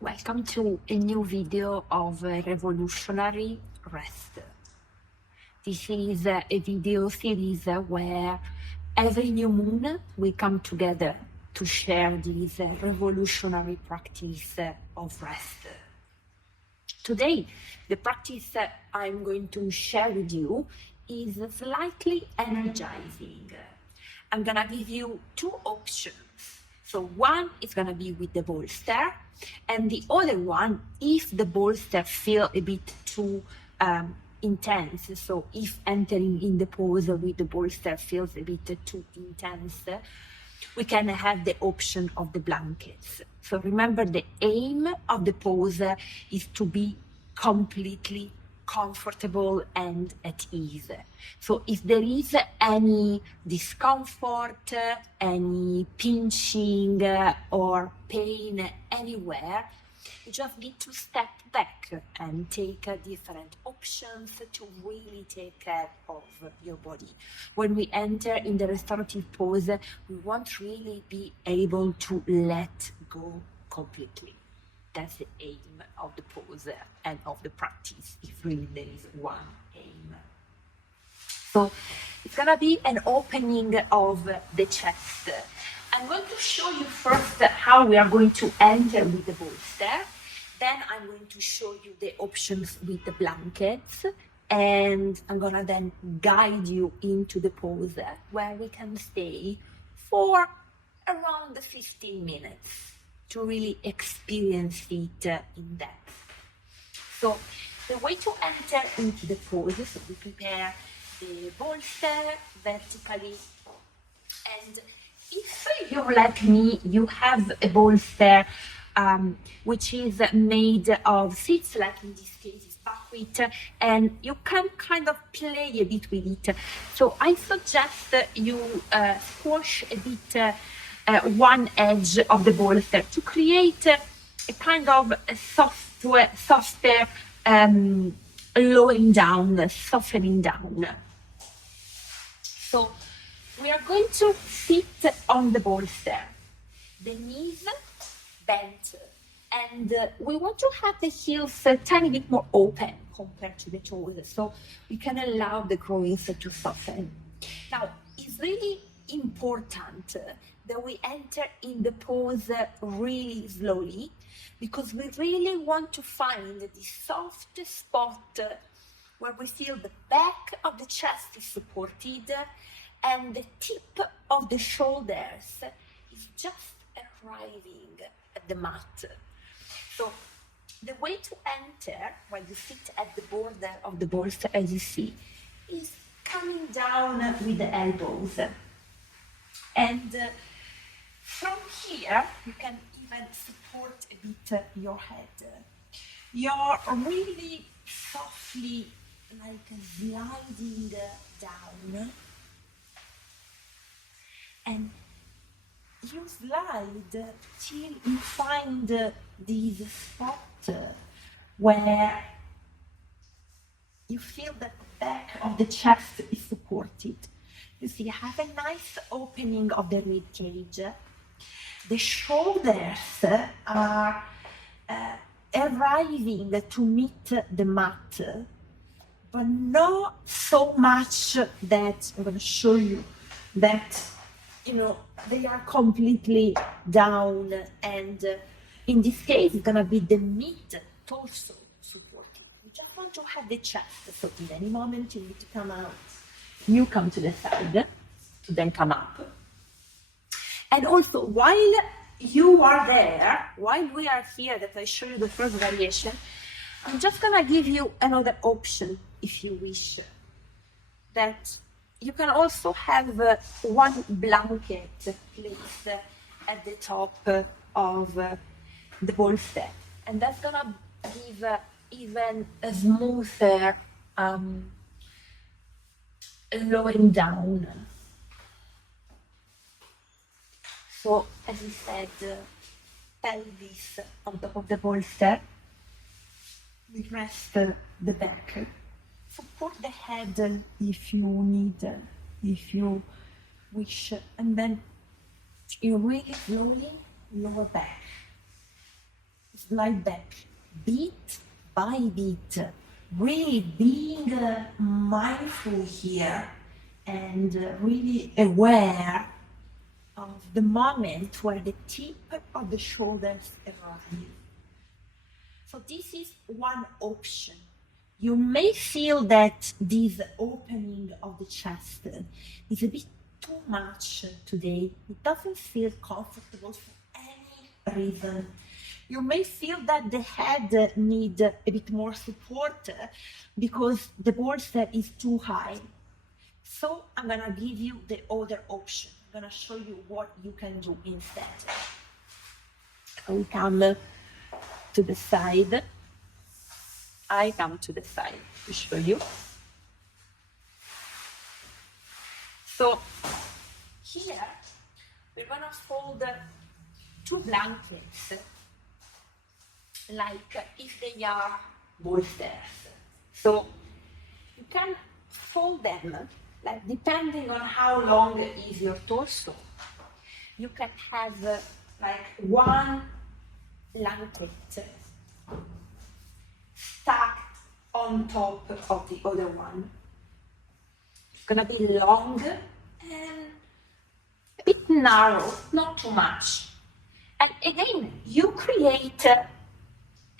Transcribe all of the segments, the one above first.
Welcome to a new video of Revolutionary Rest. This is a video series where every new moon we come together to share this revolutionary practice of rest. Today, the practice I'm going to share with you is slightly energizing. I'm gonna give you two options. So one is gonna be with the bolster, and the other one, if the bolster feel a bit too intense, so if entering in the pose with the bolster feels a bit too intense, we can have the option of the blankets. So remember, the aim of the pose is to be completely comfortable and at ease. So if there is any discomfort, any pinching or pain anywhere, you just need to step back and take different options to really take care of your body. When we enter in the restorative pose, we won't really be able to let go completely. That's the aim of the pose and of the practice, if really there is one aim. So it's gonna be an opening of the chest. I'm going to show you first how we are going to enter with the bolster. Then I'm going to show you the options with the blankets, and I'm gonna then guide you into the pose where we can stay for around 15 minutes to really experience it in depth. So the way to enter into the pose, so we prepare the bolster vertically, and if you're like me, you have a bolster which is made of seats, like in this case is buckwheat, and you can kind of play a bit with it. So I suggest you squash a bit one edge of the bolster to create a kind of softer lowering down, softening down. So we are going to sit on the bolster, the knees bent, and we want to have the heels a tiny bit more open compared to the toes, so we can allow the groins to soften. Now, it's really important that we enter in the pose really slowly, because we really want to find the soft spot where we feel the back of the chest is supported and the tip of the shoulders is just arriving at the mat. So the way to enter when you sit at the border of the bolster, as you see, is coming down with the elbows. And from here, you can even support a bit your head. You're really softly like gliding down, and you slide till you find this spot where you feel that the back of the chest is supported. You see, you have a nice opening of the rib cage. The shoulders are arriving to meet the mat, but not so much that I'm going to show you that, you know, they are completely down, and in this case it's gonna be the mid torso supported. We just want to have the chest, so in any moment you need to come out, you come to the side to then come up. And also, while you are there, while we are here, that I show you the first variation, I'm just gonna give you another option, if you wish, that you can also have one blanket placed at the top of the bolster, and that's gonna give even a smoother lowering down. So, as we said, pelvis on top of the bolster, we rest the back. Support the head if you need, if you wish, and then you really slowly lower back. slide back, beat by beat, really being mindful here and really aware of the moment where the tip of the shoulders arrive. So this is one option. You may feel that this opening of the chest is a bit too much today. It doesn't feel comfortable for any reason. You may feel that the head needs a bit more support because the bolster is too high. So I'm gonna give you the other option. I'm gonna show you what you can do instead. We come to the side. I come to the side to show you. So here we're gonna fold two blankets like if they are bolsters. So you can fold them like depending on how long is your torso. You can have like one blanket stacked on top of the other one. It's gonna be long and a bit narrow, not too much. And again, you create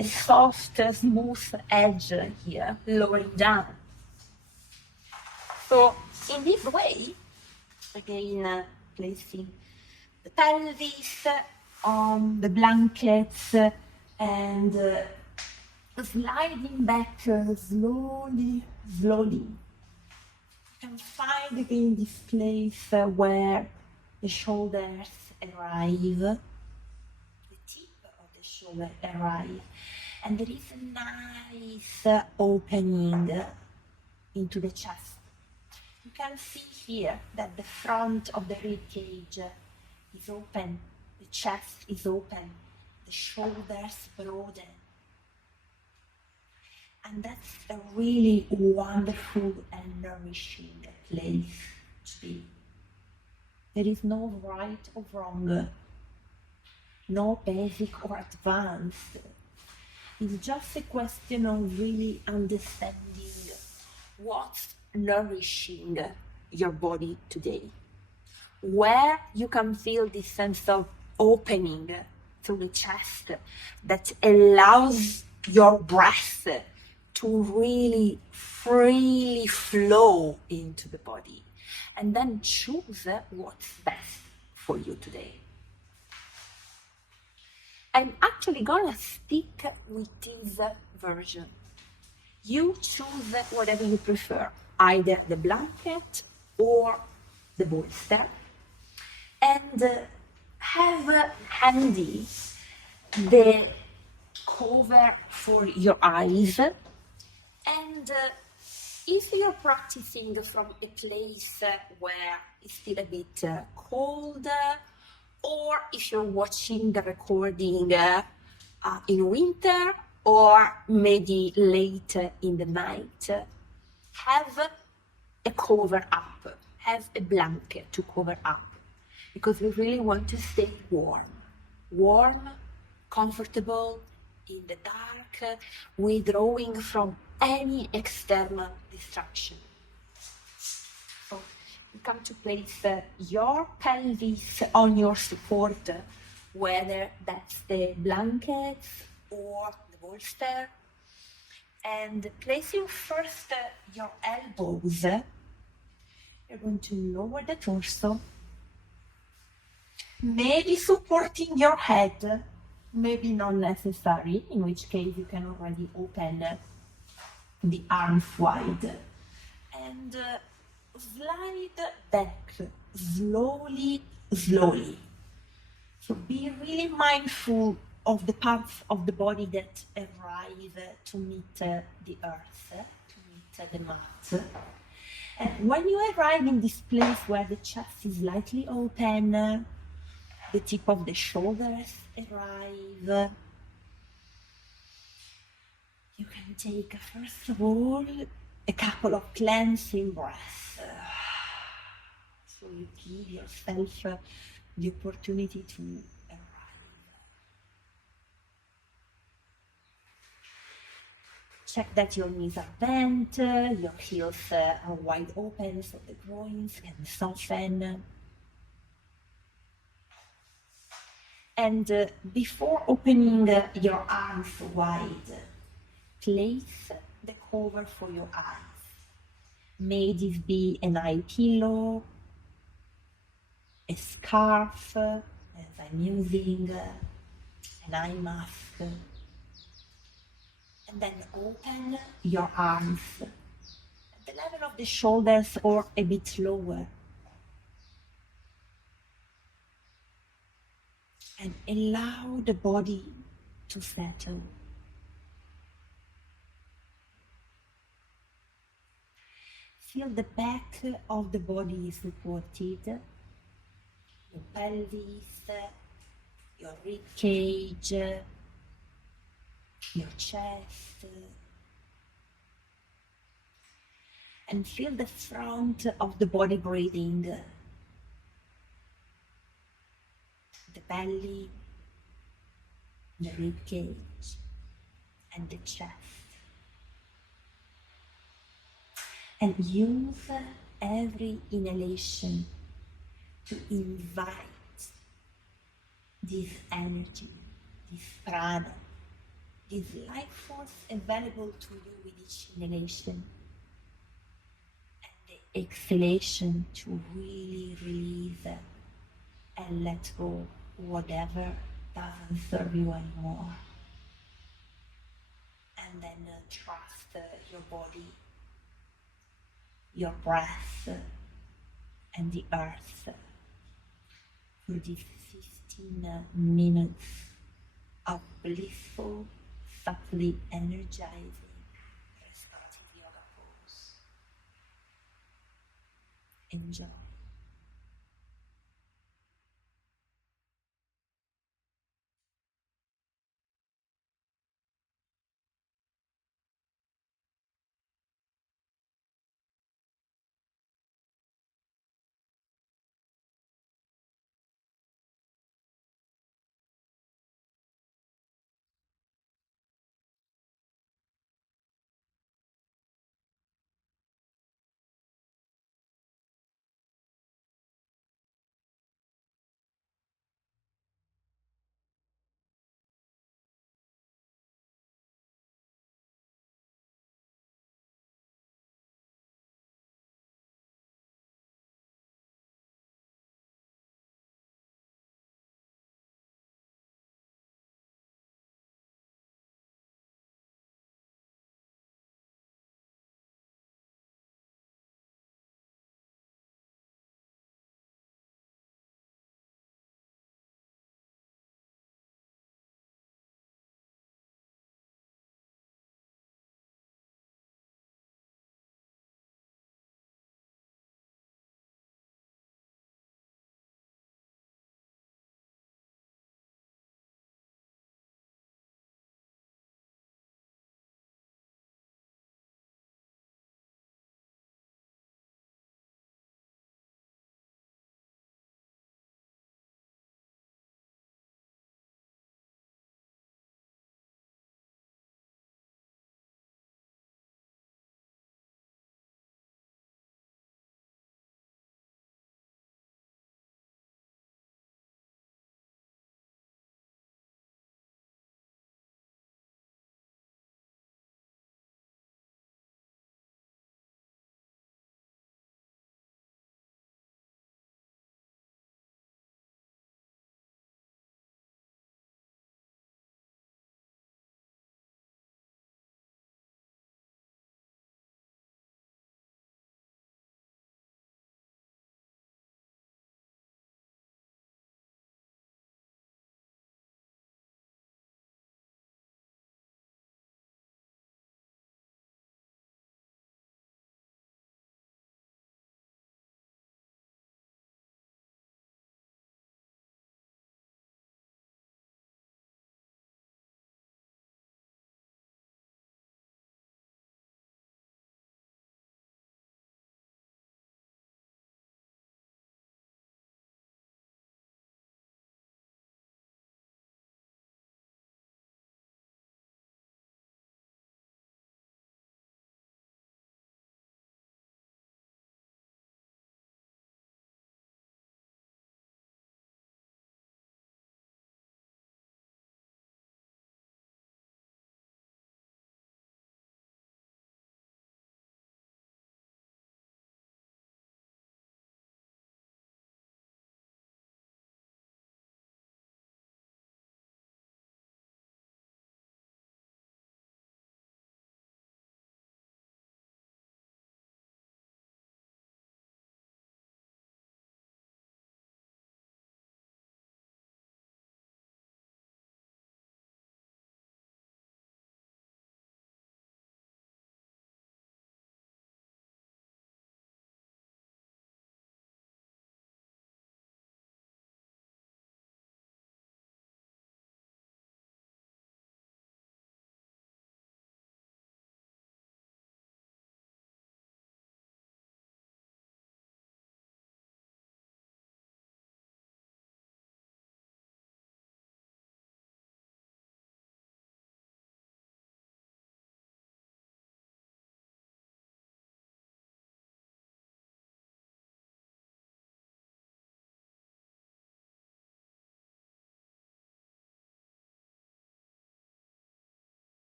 a soft, smooth edge here, lowering down. So in this way, again, placing the pelvis on the blankets and sliding back slowly, slowly. You can find again this place where the shoulders arrive, the tip of the shoulder arrive, and there is a nice opening into the chest. You can see here that the front of the rib cage is open, the chest is open, the shoulders broaden. And that's a really wonderful and nourishing place to be. There is no right or wrong, no basic or advanced. It's just a question of really understanding what's nourishing your body today. Where you can feel this sense of opening through the chest that allows your breath to really freely flow into the body, and then choose what's best for you today. I'm actually gonna stick with this version. You choose whatever you prefer, either the blanket or the bolster, and have handy the cover for your eyes. And if you're practicing from a place where it's still a bit cold, or if you're watching the recording in winter or maybe late in the night, have a cover up, have a blanket to cover up, because we really want to stay warm, comfortable in the dark, withdrawing from any external distraction. So you come to place your pelvis on your support, whether that's the blankets or the bolster, and placing first your elbows. You're going to lower the torso, maybe supporting your head, maybe not necessary, in which case you can already open the arms wide, and slide back slowly, slowly. So be really mindful of the parts of the body that arrive to meet the earth, to meet the mat. And when you arrive in this place where the chest is slightly open, the tip of the shoulders arrive, you can take, first of all, a couple of cleansing breaths. So you give yourself the opportunity to arrive. check that your knees are bent, your heels are wide open so the groins can soften. And before opening your arms wide, place the cover for your eyes. May this be an eye pillow, a scarf, as I'm using, an eye mask. And then open your arms at the level of the shoulders or a bit lower. And allow the body to settle. Feel the back of the body supported, your pelvis, your rib cage, your chest, and feel the front of the body breathing, the belly, the rib cage, and the chest. And use every inhalation to invite this energy, this prana, this life force available to you with each inhalation. And the exhalation to really release and let go whatever doesn't serve you anymore. And then trust your body, your breath, and the earth for these 15 minutes of blissful, subtly energizing restorative yoga pose. Enjoy.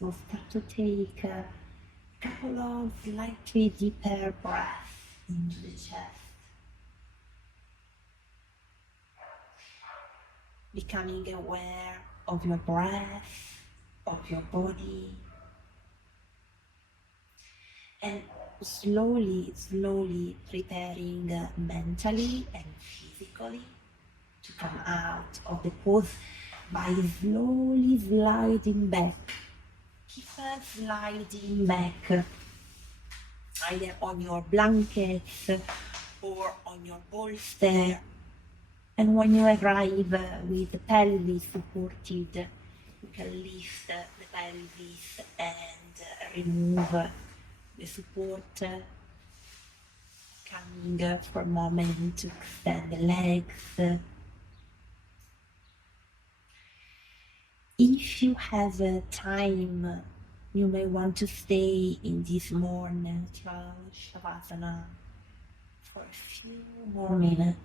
So start to take a couple of slightly deeper breaths into the chest, becoming aware of your breath, of your body, and slowly preparing mentally and physically to come out of the pose by slowly sliding back. Keep sliding back, either on your blankets or on your bolster. And when you arrive with the pelvis supported, you can lift the pelvis and remove the support, coming for a moment to extend the legs. If you have time, you may want to stay in this more natural Shavasana for a few more minutes.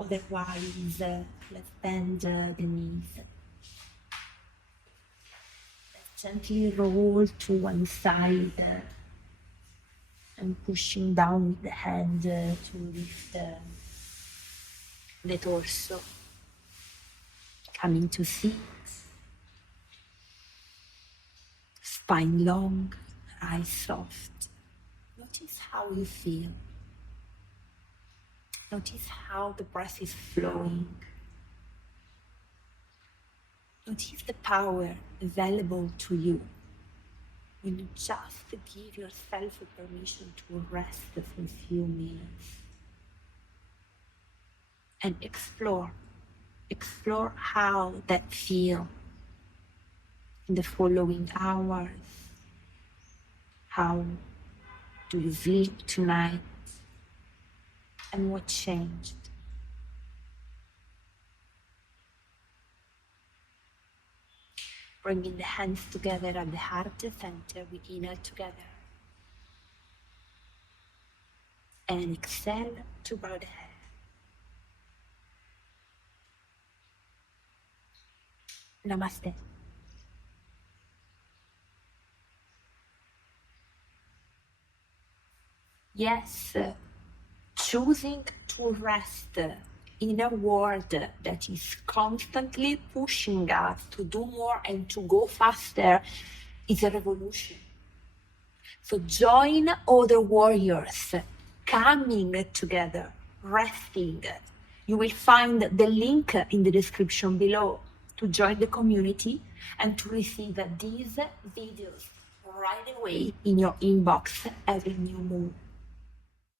Otherwise, let's bend the knees. Let's gently roll to one side and pushing down with the hand to lift the torso. Coming to sit. Spine long, eyes soft. Notice how you feel. Notice how the breath is flowing. Notice the power available to you when you just give yourself a permission to rest for a few minutes. And explore how that feels in the following hours. How do you sleep tonight? And what changed? Bringing the hands together at the heart center, we inhale together. And exhale to bow the head. Namaste. Yes, choosing to rest in a world that is constantly pushing us to do more and to go faster is a revolution. So join other warriors coming together, resting. You will find the link in the description below to join the community and to receive these videos right away in your inbox every new moon.